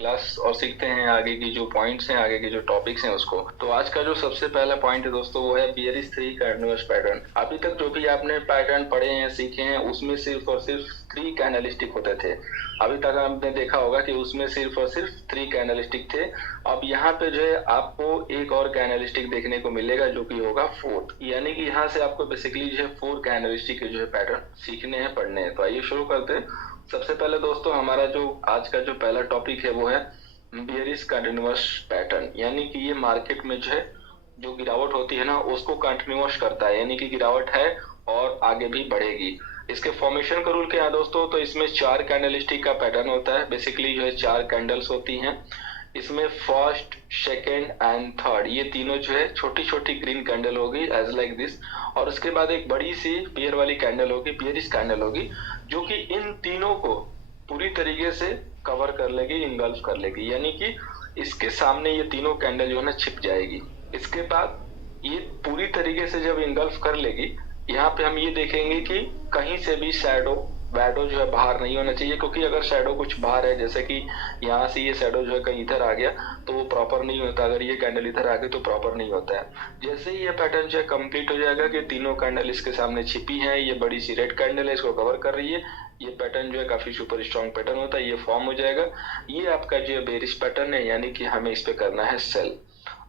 Class और सीखते हैं आगे की जो पॉइंट्स हैं, आगे के जो टॉपिक्स हैं उसको। तो आज का जो सबसे पहला पॉइंट है दोस्तों वो है बियरिश थ्री कंटिन्यूअस पैटर्न। अभी तक जो भी आपने पैटर्न पढ़े हैं, सीखे हैं, उसमें सिर्फ और सिर्फ थ्री कैनलिस्टिक होते थे। अभी तक आपने देखा होगा कि उसमें सिर्फ और सिर्फ थ्री कैनलिस्टिक थे। अब यहाँ पे जो है आपको एक और कैनलिस्टिक देखने को मिलेगा जो कि होगा फोर्थ, यानी कि यहाँ से आपको बेसिकली जो है फोर कैनलिस्टिक के जो है पैटर्न सीखने हैं, पढ़ने हैं। तो आइए शुरू करते हैं। सबसे पहले दोस्तों हमारा जो आज का जो पहला टॉपिक है वो है बियरिश कंटिन्यूअस पैटर्न, यानी कि ये मार्केट में जो है जो गिरावट होती है ना उसको कंटिन्यूअस करता है, यानी कि गिरावट है और आगे भी बढ़ेगी। इसके फॉर्मेशन का रूल क्या है दोस्तों, तो इसमें चार कैंडलस्टिक का पैटर्न होता है। बेसिकली जो है चार कैंडल्स होती हैं। इसमें फर्स्ट, सेकेंड एंड थर्ड ये तीनों जो है छोटी छोटी ग्रीन कैंडल होगी एज लाइक दिस, और उसके बाद एक बड़ी सी बियर वाली कैंडल होगी, बियरिश कैंडल होगी, जो कि इन तीनों को पूरी तरीके से कवर कर लेगी, इंगल्फ कर लेगी, यानी कि इसके सामने ये तीनों कैंडल जो है ना छिप जाएगी। इसके बाद ये पूरी तरीके से जब इंगल्फ कर लेगी, यहाँ पे हम ये देखेंगे कि कहीं से भी शैडो वैडो जो है बाहर नहीं होना चाहिए, क्योंकि अगर शैडो कुछ बाहर है, जैसे कि यहाँ से ये शैडो जो है कहीं इधर आ गया तो वो प्रॉपर नहीं होता, अगर ये कैंडल इधर आ गई तो प्रॉपर नहीं होता है। जैसे ही ये पैटर्न जो है कंप्लीट हो जाएगा कि तीनों कैंडल इसके सामने छिपी है, ये बड़ी सी रेड कैंडल है इसको कवर कर रही है, ये पैटर्न जो है काफी सुपर स्ट्रॉन्ग पैटर्न होता है, ये फॉर्म हो जाएगा। ये आपका जो है बेरिश पैटर्न है, यानी कि हमें इस पे करना है सेल।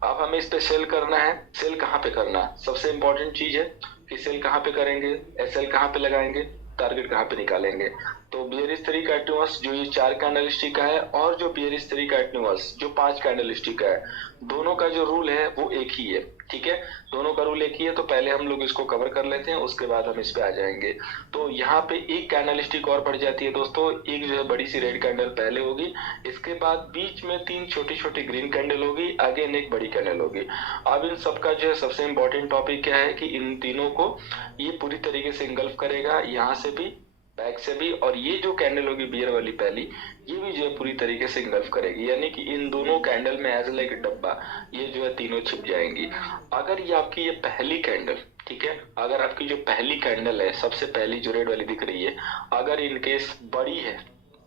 अब हमें इस पे सेल करना है। सेल कहाँ पे करना है, सबसे इंपॉर्टेंट चीज है कि सेल कहाँ पे करेंगे, एसएल कहाँ पे लगाएंगे, टारगेट कहाँ पे निकालेंगे। तो बियरिश थ्री कंटिन्यूअस जो ये चार कैंडलस्टिक का है और जो बियरिश थ्री कंटिन्यूअस जो पांच कैंडलस्टिक का है, दोनों का जो रूल है वो एक ही है। ठीक है, दोनों का रूल एक ही है। तो पहले हम लोग इसको कवर कर लेते हैं, उसके बाद हम इस पे आ जाएंगे। तो यहाँ पे एक कैंडलस्टिक और बढ़ जाती है दोस्तों, एक जो है बड़ी सी रेड कैंडल पहले होगी, इसके बाद बीच में तीन छोटी छोटी ग्रीन कैंडल होगी, आगे एक बड़ी कैंडल होगी। अब इन सबका जो है सबसे इंपॉर्टेंट टॉपिक क्या है कि इन तीनों को ये पूरी तरीके से इंगल्फ करेगा, यहाँ से भी बैक से भी, और ये जो कैंडल होगी बियर वाली पहली, ये भी जो है पूरी तरीके से इंगल्फ करेगी, यानी कि इन दोनों कैंडल में एज लाइक डब्बा ये जो है तीनों छिप जाएंगी। अगर ये आपकी ये पहली कैंडल, ठीक है, अगर आपकी जो पहली कैंडल है सबसे पहली जो रेड वाली दिख रही है, अगर इनकेस बड़ी है,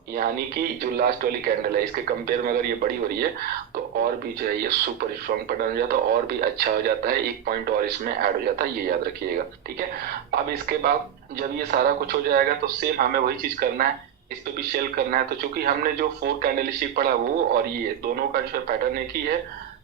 यानी कि जो लास्ट वाली कैंडल है इसके कंपेयर में अगर ये बड़ी हो रही है, तो और भी जो है ये सुपर स्ट्रॉन्ग पैटर्न हो जाता है, और भी अच्छा हो जाता है, एक पॉइंट और इसमें ऐड हो जाता है, ये याद रखिएगा। ठीक है, अब इसके बाद जब ये सारा कुछ हो जाएगा तो सेम हमें वही चीज करना है, इस पे भी सेल करना है। तो चूंकि हमने जो फोर कैंडलस्टिक पढ़ा वो और ये दोनों का जो है पैटर्न एक ही है,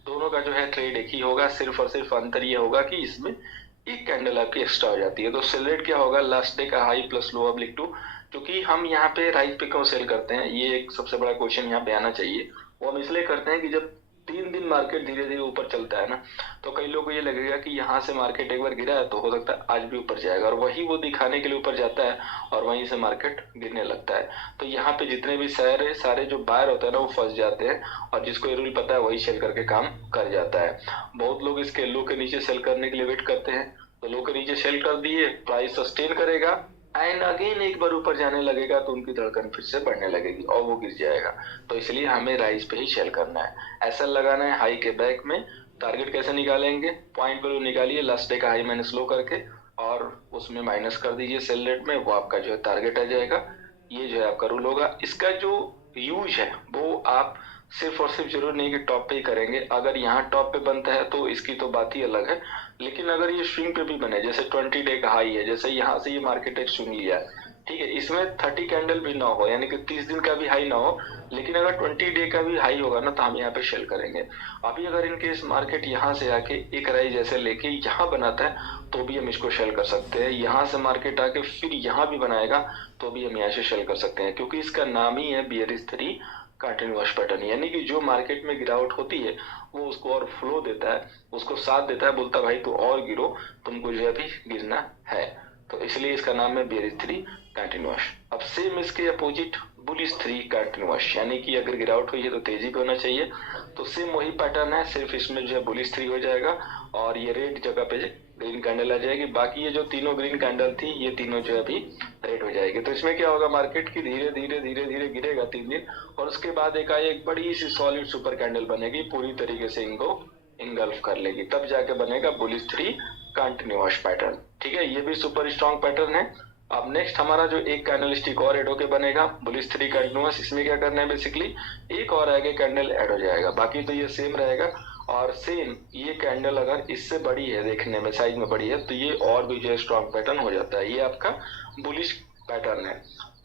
दोनों का जो है ट्रेड एक ही होगा, सिर्फ और सिर्फ अंतर ये होगा कि इसमें एक कैंडल आपकी एक्स्ट्रा हो जाती है। तो सेल रेट क्या होगा, लास्ट डे का high plus low oblique two. क्योंकि हम यहाँ पे राइट पे क्यों सेल करते हैं, ये एक सबसे बड़ा क्वेश्चन यहाँ पे आना चाहिए। वो हम इसलिए करते हैं कि जब 3 दिन मार्केट धीरे धीरे ऊपर चलता है ना, तो कई लोगों को ये लगेगा कि यहाँ से मार्केट एक बार गिरा है तो हो सकता है आज भी ऊपर जाएगा, और वही वो दिखाने के लिए ऊपर जाता है और वहीं से मार्केट गिरने लगता है। तो यहाँ पे जितने भी सारे जो बायर होते हैं ना वो फंस जाते हैं, और जिसको ये रूल पता है वही सेल करके काम कर जाता है। बहुत लोग इसके लो के नीचे सेल करने के लिए वेट करते हैं, तो लो के नीचे सेल कर दिए, प्राइस सस्टेन करेगा एंड अगेन एक बार ऊपर जाने लगेगा तो उनकी धड़कन फिर से बढ़ने लगेगी और वो गिर जाएगा। तो इसलिए हमें राइज पे ही सेल करना है, ऐसा लगाना है हाई के बैक में। टारगेट कैसे निकालेंगे, पॉइंट वैल्यू निकालिए लास्ट डे का हाई माइनस लो करके, और उसमें माइनस कर दीजिए सेल रेट में, वो आपका जो है टारगेट आ जाएगा। ये जो है आपका रूल होगा। इसका जो यूज है वो आप सिर्फ और सिर्फ जरूर नहीं कि टॉप पे ही करेंगे। अगर यहाँ टॉप पे बनता है तो इसकी तो बात ही अलग है, लेकिन अगर ये स्विंग पे भी बने, जैसे 20 डे का हाई है, जैसे यहाँ से ये मार्केट एक स्विंग लिया है, ठीक है, इसमें 30 कैंडल भी ना हो, यानी कि 30 दिन का भी हाई ना हो, लेकिन अगर 20 डे का भी हाई होगा ना तो हम यहाँ पे सेल करेंगे। अभी अगर इनके इस मार्केट यहाँ से आके एक राइज जैसे लेके यहाँ बनाता है तो भी हम इसको सेल कर सकते हैं, यहाँ से मार्केट आके फिर यहाँ भी बनाएगा तो भी हम यहाँ से सेल कर सकते हैं, क्योंकि इसका नाम ही है बियरिश थ्री कंटिन्यूअस पैटर्न। यानी कि जो मार्केट में गिरावट होती है वो उसको और फ्लो देता है, उसको साथ देता है, बोलता है भाई तू और गिरो, तुमको जो अभी गिरना है। तो इसलिए इसका नाम है बियरिश थ्री कंटिन्यूअस। अब सेम इसके अपोजिट बुलिश थ्री कंटिन्यूअस, यानी कि अगर गिरावट हुई है तो तेजी पे होना चाहिए, तो सेम वही पैटर्न है, सिर्फ इसमें जो है बुलिश थ्री हो जाएगा और ये रेड जगह पे ग्रीन कैंडल आ जाएगी। बाकी ये जो तीनों ग्रीन कैंडल थी ये तीनों जो है अभी रेड हो जाएगी। तो इसमें क्या होगा, मार्केट की धीरे धीरे धीरे धीरे गिरेगा 3 दिन, और उसके बाद एक बड़ी सी सॉलिड सुपर कैंडल बनेगी, पूरी तरीके से इनको इंगल्फ कर लेगी, तब जाके बनेगा बुलिश थ्री कंटिन्यूअस पैटर्न। ठीक है, ये भी सुपर स्ट्रॉन्ग पैटर्न है। अब नेक्स्ट हमारा जो एक कैंडलस्टिक और ऐड होके बनेगा बुलिश 3 कंटिन्यूअस, इसमें क्या करना है बेसिकली एक और आगे कैंडल ऐड हो जाएगा, बाकी तो ये सेम रहेगा। और सेम ये कैंडल अगर इससे बड़ी है, देखने में साइज में बड़ी है, तो ये और भी जो है स्ट्रॉन्ग पैटर्न हो जाता है, ये आपका बुलिश पैटर्न है।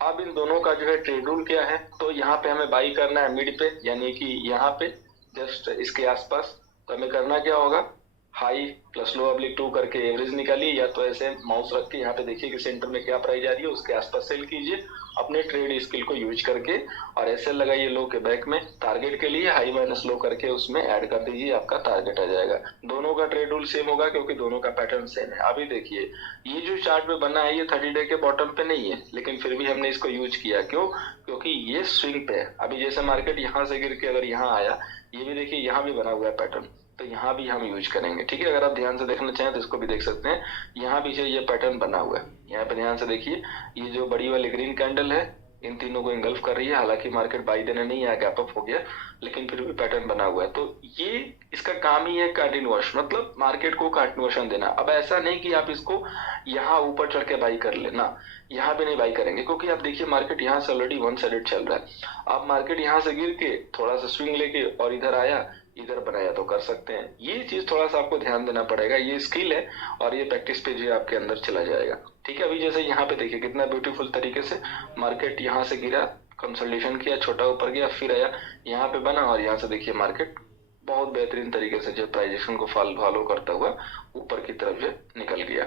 अब इन दोनों का जो है ट्रेड रूल क्या है, तो यहाँ पे हमें बाई करना है मिड पे, यानी कि यहाँ पे जस्ट इसके आसपास। तो हमें करना क्या होगा, हाई प्लस लो ऑब्लिक 2 करके एवरेज निकालिए, या तो ऐसे माउस रख के यहाँ पे देखिए कि सेंटर में क्या प्राइस आ रही है उसके आसपास सेल कीजिए अपने ट्रेड स्किल को यूज करके, और ऐसे लगाइए लो के बैक में, टारगेट के लिए हाई माइनस लो करके उसमें ऐड कर दीजिए, आपका टारगेट आ जाएगा। दोनों का ट्रेड रूल सेम होगा क्योंकि दोनों का पैटर्न सेम है। अभी देखिए ये जो चार्ट में बना है ये 30 डे के बॉटम पे नहीं है, लेकिन फिर भी हमने इसको यूज किया, क्यों, क्योंकि ये स्विंग पे है। अभी जैसे मार्केट यहाँ से गिर के अगर यहाँ आया, ये भी देखिए यहाँ भी बना हुआ है पैटर्न, तो यहाँ भी हम यूज करेंगे, ठीक है। अगर आप ध्यान से देखना चाहें तो इसको भी देख सकते हैं, यहाँ पीछे ये पैटर्न बना हुआ है, यहाँ पे ध्यान से देखिए, ये जो बड़ी वाली ग्रीन कैंडल है इन तीनों को इंगल्फ कर रही है। हालांकि मार्केट बाई देने नहीं आया, गैप अप हो गया, लेकिन फिर भी पैटर्न बना हुआ है। तो ये इसका काम ही है कंटिन्यूअस, मतलब मार्केट को कंटिन्यूएशन देना। अब ऐसा नहीं कि आप इसको यहाँ ऊपर चढ़ के बाई कर लेना, यहाँ पे नहीं बाई करेंगे, क्योंकि आप देखिए मार्केट यहाँ से ऑलरेडी वन साइडेड चल रहा है। अब मार्केट यहाँ से गिर के थोड़ा सा स्विंग लेके और इधर आया, इधर बनाया तो कर सकते हैं। ये चीज थोड़ा सा आपको ध्यान देना पड़ेगा, ये स्किल है और ये प्रैक्टिस पे जो आपके अंदर चला जाएगा, ठीक है। अभी जैसे यहाँ पे देखिए कितना ब्यूटीफुल तरीके से मार्केट यहाँ से गिरा, कंसोलिडेशन किया, छोटा ऊपर गया, फिर आया यहाँ पे बना, और यहाँ से देखिए मार्केट बहुत बेहतरीन तरीके से जो प्राइजेशन को फॉलो करता हुआ ऊपर की तरफ जो निकल गया।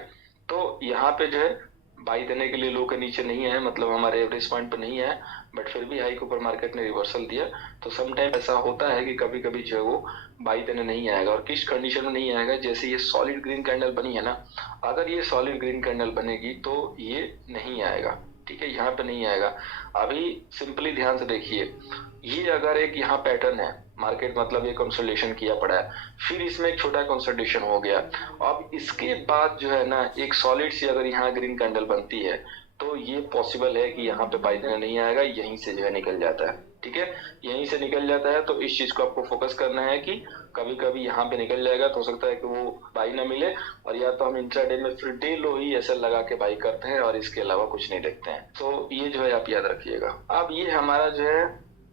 तो यहाँ पे जो है बाई देने के लिए लो के नीचे नहीं है, मतलब हमारे एवरेज पॉइंट पे नहीं है, बट फिर भी हाई के ऊपर मार्केट ने रिवर्सल दिया। तो सम टाइम ऐसा होता है कि कभी कभी जो है वो बाई देने नहीं आएगा। और किस कंडीशन में नहीं आएगा, जैसे ये सॉलिड ग्रीन कैंडल बनी है ना, अगर ये सॉलिड ग्रीन कैंडल बनेगी तो ये नहीं आएगा, ठीक है, यहाँ पे नहीं आएगा। अभी सिंपली ध्यान से देखिए, ये अगर एक यहाँ पैटर्न है, मार्केट मतलब ये कंसोलिडेशन किया पड़ा है, फिर इसमें एक छोटा कंसोलिडेशन हो गया, अब इसके बाद जो है ना एक सॉलिड सी अगर यहाँ ग्रीन कैंडल बनती है, तो ये पॉसिबल है कि यहाँ पे बाई देना नहीं आएगा, यहीं से जो है निकल जाता है, ठीक है, यहीं से निकल जाता है। तो इस चीज को आपको फोकस करना है कि कभी कभी यहाँ पे निकल जाएगा, तो हो सकता है कि वो बाई ना मिले, और या तो हम इंट्राडे में फिर डे लो ही ऐसे लगा के बाई करते हैं और इसके अलावा कुछ नहीं देखते हैं। तो ये जो है आप याद रखिएगा। अब ये हमारा जो है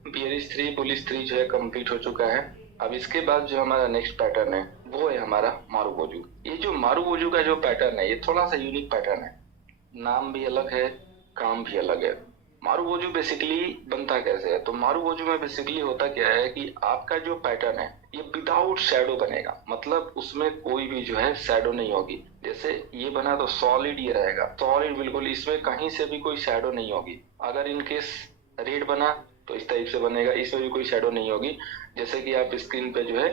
बियरिश 3 बुलिश 3 जो है कंप्लीट हो चुका है। अब इसके बाद जो हमारा नेक्स्ट पैटर्न है वो है हमारा मारुबोजू। ये जो मारुबोजू का जो पैटर्न है ये थोड़ा सा यूनिक पैटर्न है, नाम भी अलग है, काम भी अलग है। मारुबोजू बेसिकली बनता कैसे है, तो मारुबोजू में बेसिकली होता क्या है कि आपका जो पैटर्न है ये विदाउट शैडो बनेगा, मतलब उसमें कोई भी जो है शैडो नहीं होगी। जैसे ये बना तो सॉलिड ये रहेगा, सॉलिड बिल्कुल, इसमें कहीं से भी कोई शैडो नहीं होगी। अगर इनकेस रेड बना तो इस टाइप से बनेगा, इसमें भी कोई शैडो नहीं होगी, जैसे कि आप स्क्रीन पे जो है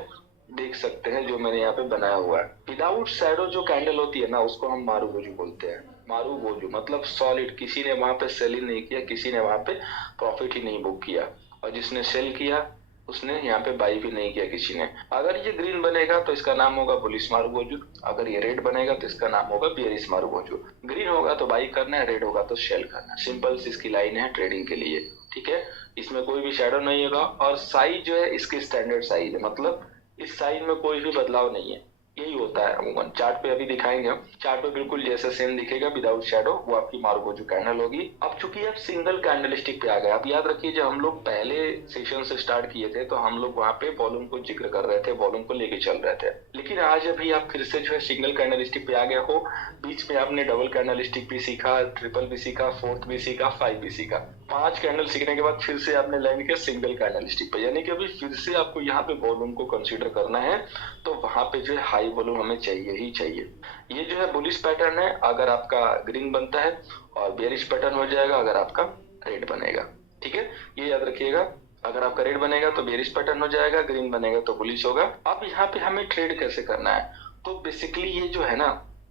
देख सकते हैं जो मैंने यहाँ पे बनाया हुआ है। विदाउट शैडो जो कैंडल होती है ना उसको हम मारुबोजू बोलते हैं। मारुबोजू मतलब सॉलिड, किसी ने वहां पे सेल ही नहीं किया, किसी ने वहां पे प्रॉफिट ही नहीं बुक किया, और जिसने सेल किया उसने यहाँ पे बाई भी नहीं किया किसी ने। अगर ये ग्रीन बनेगा तो इसका नाम होगा बुलिश मारुबोजू, अगर ये रेड बनेगा तो इसका नाम होगा बियरिश मारुबोजू। ग्रीन होगा तो बाई करना है, रेड होगा तो सेल करना है, सिंपल सी इसकी लाइन है ट्रेडिंग के लिए, ठीक है। इसमें कोई भी शैडो नहीं होगा, और साइज जो है इसकी स्टैंडर्ड साइज है, मतलब इस साइज में कोई भी बदलाव नहीं है, यही होता है अमूमन। चार्ट पे अभी दिखाएंगे हम, चार्ट पे बिल्कुल जैसे सेम दिखेगा विदाउट शैडो, वो आपकी मारुबोजू कैंडल होगी। अब चूंकि आप सिंगल कैंडलस्टिक पे आ गए, आप याद रखिए जब हम लोग पहले सेशन से स्टार्ट किए थे तो हम लोग वहां पे वॉल्यूम को जिक्र कर रहे थे, वॉल्यूम को लेके चल रहे थे, लेकिन आज अभी आप फिर से जो है सिंगल कैंडलस्टिक पे आ गए हो। बीच में आपने डबल कैंडलस्टिक भी सीखा, ट्रिपल भी सीखा, फोर्थ भी सीखा, 5 भी सीखा। 5 कैंडल सीखने के बाद फिर से आपने लैंड किया सिंगल कैंडलस्टिक पे, यानी कि अभी फिर से आपको यहाँ पे वॉल्यूम को कंसीडर करना है, तो वहां पे जो है हाई वॉल्यूम हमें चाहिए ही चाहिए। ये जो है बुलिश पैटर्न है अगर आपका ग्रीन बनता है, और बेयरिश पैटर्न हो जाएगा अगर आपका रेड बनेगा, ठीक है, ये याद रखिएगा। अगर आपका रेड बनेगा तो बेयरिश पैटर्न हो जाएगा, ग्रीन बनेगा तो बुलिश होगा। अब यहाँ पे हमें ट्रेड कैसे करना है, तो बेसिकली ये जो है ना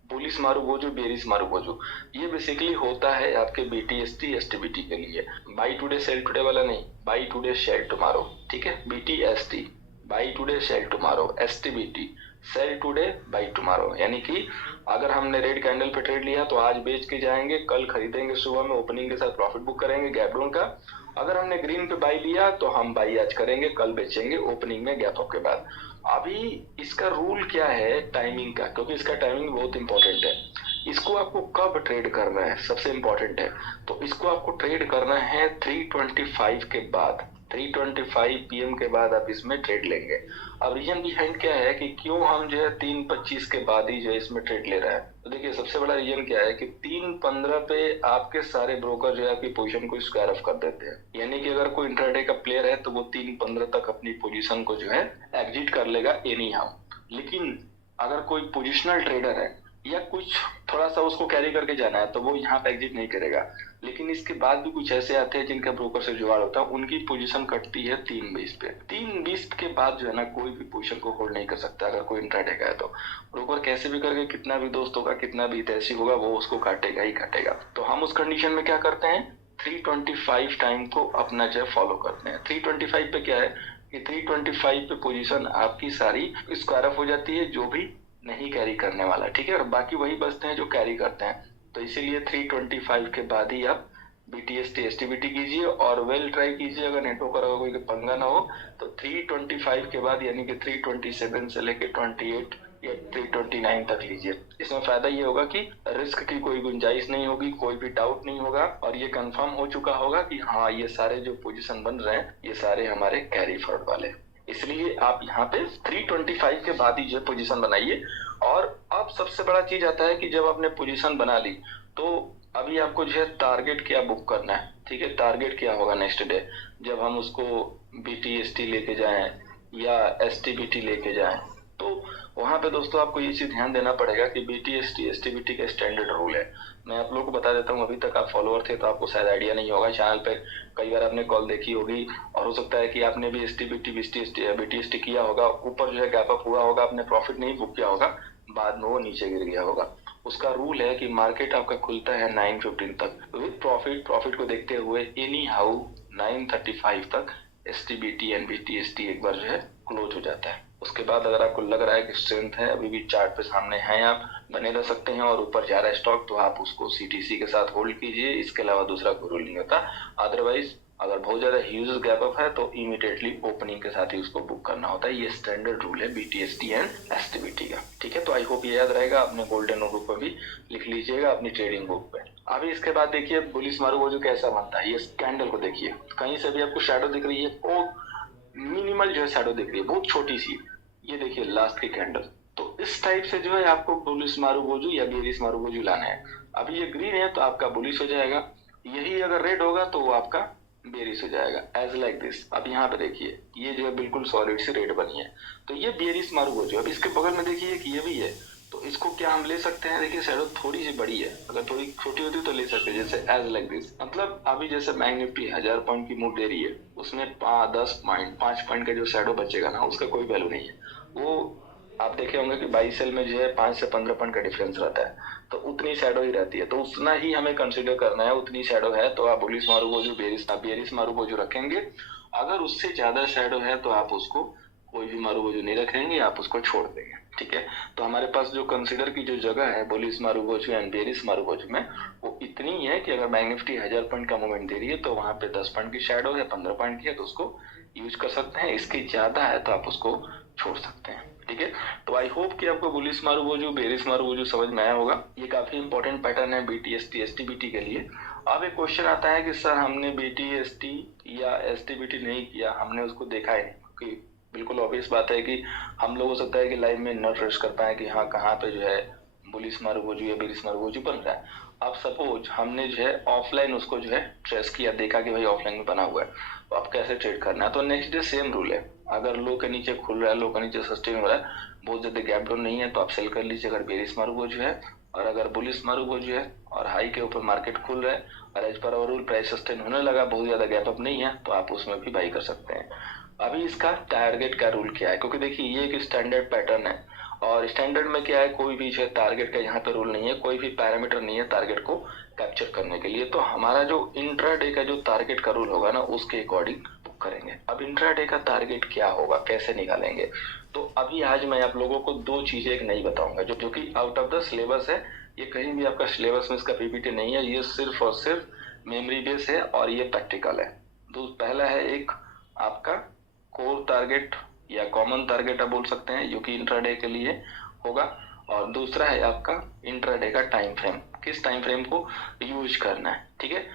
बुलिश मारुबोजू, बेयरिश मारुबोजू, ये बेसिकली होता है आपके बीटीएसटी एसटीबीटी के लिए। बाई टुडे सेल टुडे वाला नहीं, बाई टुडे सेल टुमारो, ठीक है। BTST buy today sell tomorrow, STBT sell today buy tomorrow, यानी कि अगर हमने रेड कैंडल पे ट्रेड लिया तो आज बेच के जाएंगे, कल खरीदेंगे, सुबह में ओपनिंग के साथ प्रॉफिट बुक करेंगे गैप डाउन का। अगर हमने ग्रीन पे बाई लिया तो हम बाई आज करेंगे, कल बेचेंगे ओपनिंग में गैप अप के बाद। अभी इसका रूल क्या है टाइमिंग का, क्योंकि इसका टाइमिंग बहुत इंपॉर्टेंट है। इसको आपको कब ट्रेड करना है सबसे इंपॉर्टेंट है। तो इसको आपको ट्रेड करना है 325 के बाद, 325 PM के बाद आप इसमें ट्रेड लेंगे। अब रीजन बिहाइंड क्या है कि क्यों हम जो है 3:25 के बाद ही जो है इसमें ट्रेड ले रहे हैं। तो देखिए सबसे बड़ा रीजन क्या है कि 3:15 पे आपके सारे ब्रोकर जो है आपकी पोजीशन को स्क्वायर ऑफ कर देते हैं, यानी कि अगर कोई इंट्राडे का प्लेयर है तो वो 3:15 तक अपनी पोजीशन को जो है एग्जिट कर लेगा एनी हाउ। लेकिन अगर कोई पोजिशनल ट्रेडर है या कुछ थोड़ा सा उसको कैरी करके जाना है तो वो यहाँ पे एग्जिट नहीं करेगा। लेकिन इसके बाद भी कुछ ऐसे आते हैं जिनका ब्रोकर से जुगाड़ होता है, उनकी पोजीशन कटती है 3:20 पे। 3:20 के बाद जो है ना कोई भी पोजीशन को होल्ड नहीं कर सकता अगर कोई इंट्राडे का है तो। ब्रोकर कैसे भी करके कितना भी दोस्त होगा, कितना भी हितैषी होगा, वो उसको काटेगा ही काटेगा। तो हम उस कंडीशन में क्या करते हैं, 325 टाइम को अपना जो फॉलो करते हैं। 325 पे क्या है कि 325 पे पोजीशन आपकी सारी स्क्वायर ऑफ हो जाती है, जो भी नहीं कैरी करने वाला, ठीक है, और बाकी वही बचते हैं जो कैरी करते हैं। तो इसीलिए 325 के बाद ही आप BTST STBT कीजिए और वेल ट्राई कीजिए। अगर नेटवर्क का कोई पंगा ना हो तो 325 के बाद यानी कि 327 से लेके 28 या 329 तक लीजिए। इसमें फायदा ये होगा कि रिस्क की कोई गुंजाइश नहीं होगी, कोई भी डाउट नहीं होगा और ये कंफर्म हो चुका होगा कि हाँ ये सारे जो पोजीशन बन रहे हैं ये सारे हमारे कैरी फॉरवर्ड वाले। इसलिए आप यहाँ पे 325 के बाद ही जो पोजीशन बनाइए। और अब सबसे बड़ा चीज आता है कि जब आपने पोजीशन बना ली तो अभी आपको जो है टारगेट क्या बुक करना है, ठीक है। टारगेट क्या होगा नेक्स्ट डे जब हम उसको BTST लेके जाएं या STBT लेके जाएं, तो वहां पे दोस्तों आपको ये चीज ध्यान देना पड़ेगा कि BTST STBT का स्टैंडर्ड रूल है। मैं आप लोगों को बता देता हूँ, अभी तक आप फॉलोअर थे तो आपको शायद आइडिया नहीं होगा। चैनल पे कई बार आपने कॉल देखी होगी और हो सकता है कि आपने भी STBT BTST किया होगा, ऊपर जो है गैप अप हुआ होगा, आपने प्रॉफिट नहीं बुक किया होगा, बाद में वो नीचे गिर गया होगा। उसका रूल है कि मार्केट आपका खुलता है 9:15 तक विद प्रॉफिट को देखते हुए एनी हाउ 9:35 तक STBT एंड BTST एक बार जो है क्लोज हो जाता है। उसके बाद अगर आपको लग रहा है कि स्ट्रेंथ है, अभी भी चार्ट पे सामने हैं, आप बने रह सकते हैं और ऊपर जा रहा है स्टॉक, तो आप उसको CTC के साथ होल्ड कीजिए। इसके अलावा दूसरा कोई रूल नहीं होता। अदरवाइज अगर बहुत ज्यादा ह्यूज गैप अप है तो इमीडिएटली ओपनिंग के साथ ही उसको बुक करना होता है। ये स्टैंडर्ड रूल है BTST एंड STBT का, ठीक है। तो आई होप ये याद रहेगा, अपने गोल्डन नोटबुक पर भी लिख लीजिएगा, अपनी ट्रेडिंग बुक पे। अभी इसके बाद देखिए बुलिश मारूबोजू कैसा बनता है। ये कैंडल को देखिए, कहीं से भी आपको शैडो दिख रही है, वो मिनिमल जो है शैडो दिख रही है, बहुत छोटी सी। ये देखिए लास्ट की कैंडल। तो इस टाइप से जो है आपको बुलिश मारूबोजू या बेरिश मारूबोजू लाना है। अभी ये ग्रीन है तो आपका बुलिश हो जाएगा, यही अगर रेड होगा तो वो आपका बेरिश हो जाएगा, एज लाइक दिस। अब यहाँ पे देखिए ये जो है बिल्कुल सॉलिड सी रेड बनी है, तो ये बेरिश मारूबोजू। अब इसके बगल में देखिए कि ये भी है, तो इसको क्या हम ले सकते हैं। देखिए शैडो थोड़ी सी बड़ी है, अगर थोड़ी छोटी होती तो ले सकते हैं, जैसे एज लाइक दिस। मतलब अभी जैसे बैंक निफ्टी 1000 पॉइंट की मूव दे रही है, उसमें 5 पॉइंट का जो शैडो बचेगा ना, उसका कोई वैल्यू नहीं है। वो आप देखे होंगे कि बाई सेल में जो है 5 से 15 पॉइंट का डिफरेंस रहता है, तो उतनी शैडो ही रहती है, तो उतना ही हमें कंसीडर करना है। उतनी शैडो है तो आप बुलिश मारूबोजू बेरिश मारूबोजू रखेंगे। अगर उससे ज्यादा शैडो है तो आप उसको कोई भी मारूबोजू नहीं रखेंगे, आप उसको छोड़ देंगे, ठीक है। तो हमारे पास जो कंसीडर की जो जगह है bullish marubozu and bearish marubozu में, वो इतनी है कि अगर बैंक निफ्टी 1000 पॉइंट का मूवमेंट दे रही है तो वहां पे 10 पॉइंट की शैडो है, 15 पॉइंट की है, तो उसको यूज कर सकते हैं। इसकी ज्यादा है तो आप उसको छोड़ सकते हैं, ठीक है। तो आई होप कि आपको बुलिश मारूबोजू बेरिश मारूबोजू समझ में आया होगा। ये काफी इंपॉर्टेंट पैटर्न है BTST STBT के लिए। अब एक क्वेश्चन आता है कि सर हमने BTST या STBT नहीं किया, हमने उसको देखा ही नहीं। क्योंकि बिल्कुल ऑब्वियस बात है कि हम लोग हो सकता है कि लाइव में न ट्रेस कर पाए कि हाँ कहाँ पे जो है बुलिश मारूबोजू या बेरिश मारूबोजू बन रहा है। अब सपोज हमने जो है ऑफलाइन उसको जो है ट्रेस किया, देखा कि भाई ऑफलाइन में बना हुआ है, तो आप कैसे ट्रेड करना है। तो नेक्स्ट डे सेम रूल है, अगर लो के नीचे खुल रहा है, लो के नीचे सस्टेन हो रहा है, बहुत ज्यादा गैप डाउन नहीं है, तो आप सेल कर लीजिए अगर बेरिश मारूबोजू है। और अगर बुलिश मारूबोजू है और हाई के ऊपर मार्केट खुल रहा है और as per rule price sustain होने लगा, बहुत ज्यादा गैप अप नहीं है, तो आप उसमें भी बाई कर सकते हैं। अभी इसका टारगेट का रूल क्या है, क्योंकि देखिए ये एक स्टैंडर्ड पैटर्न है और स्टैंडर्ड में क्या है, कोई भी जो टारगेट का यहाँ पे रूल नहीं है, कोई भी पैरामीटर नहीं है टारगेट को कैप्चर करने के लिए। तो हमारा जो इंट्राडे का जो टारगेट का रूल होगा ना, उसके अकॉर्डिंग बुक करेंगे। अब इंट्राडे का टारगेट क्या होगा, कैसे निकालेंगे, तो अभी आज मैं आप लोगों को दो चीजें एक नहीं बताऊंगा जो कि आउट ऑफ द सिलेबस है। ये कहीं भी आपका सिलेबस में इसका PPT नहीं है, ये सिर्फ और सिर्फ मेमोरी बेस है और ये प्रैक्टिकल है। तो पहला है एक आपका कोर टारगेट या कॉमन टारगेट आप बोल सकते हैं, जो कि इंट्राडे के लिए होगा। और दूसरा है आपका इंट्राडे का टाइम फ्रेम, किस टाइम फ्रेम को यूज करना है, ठीक है।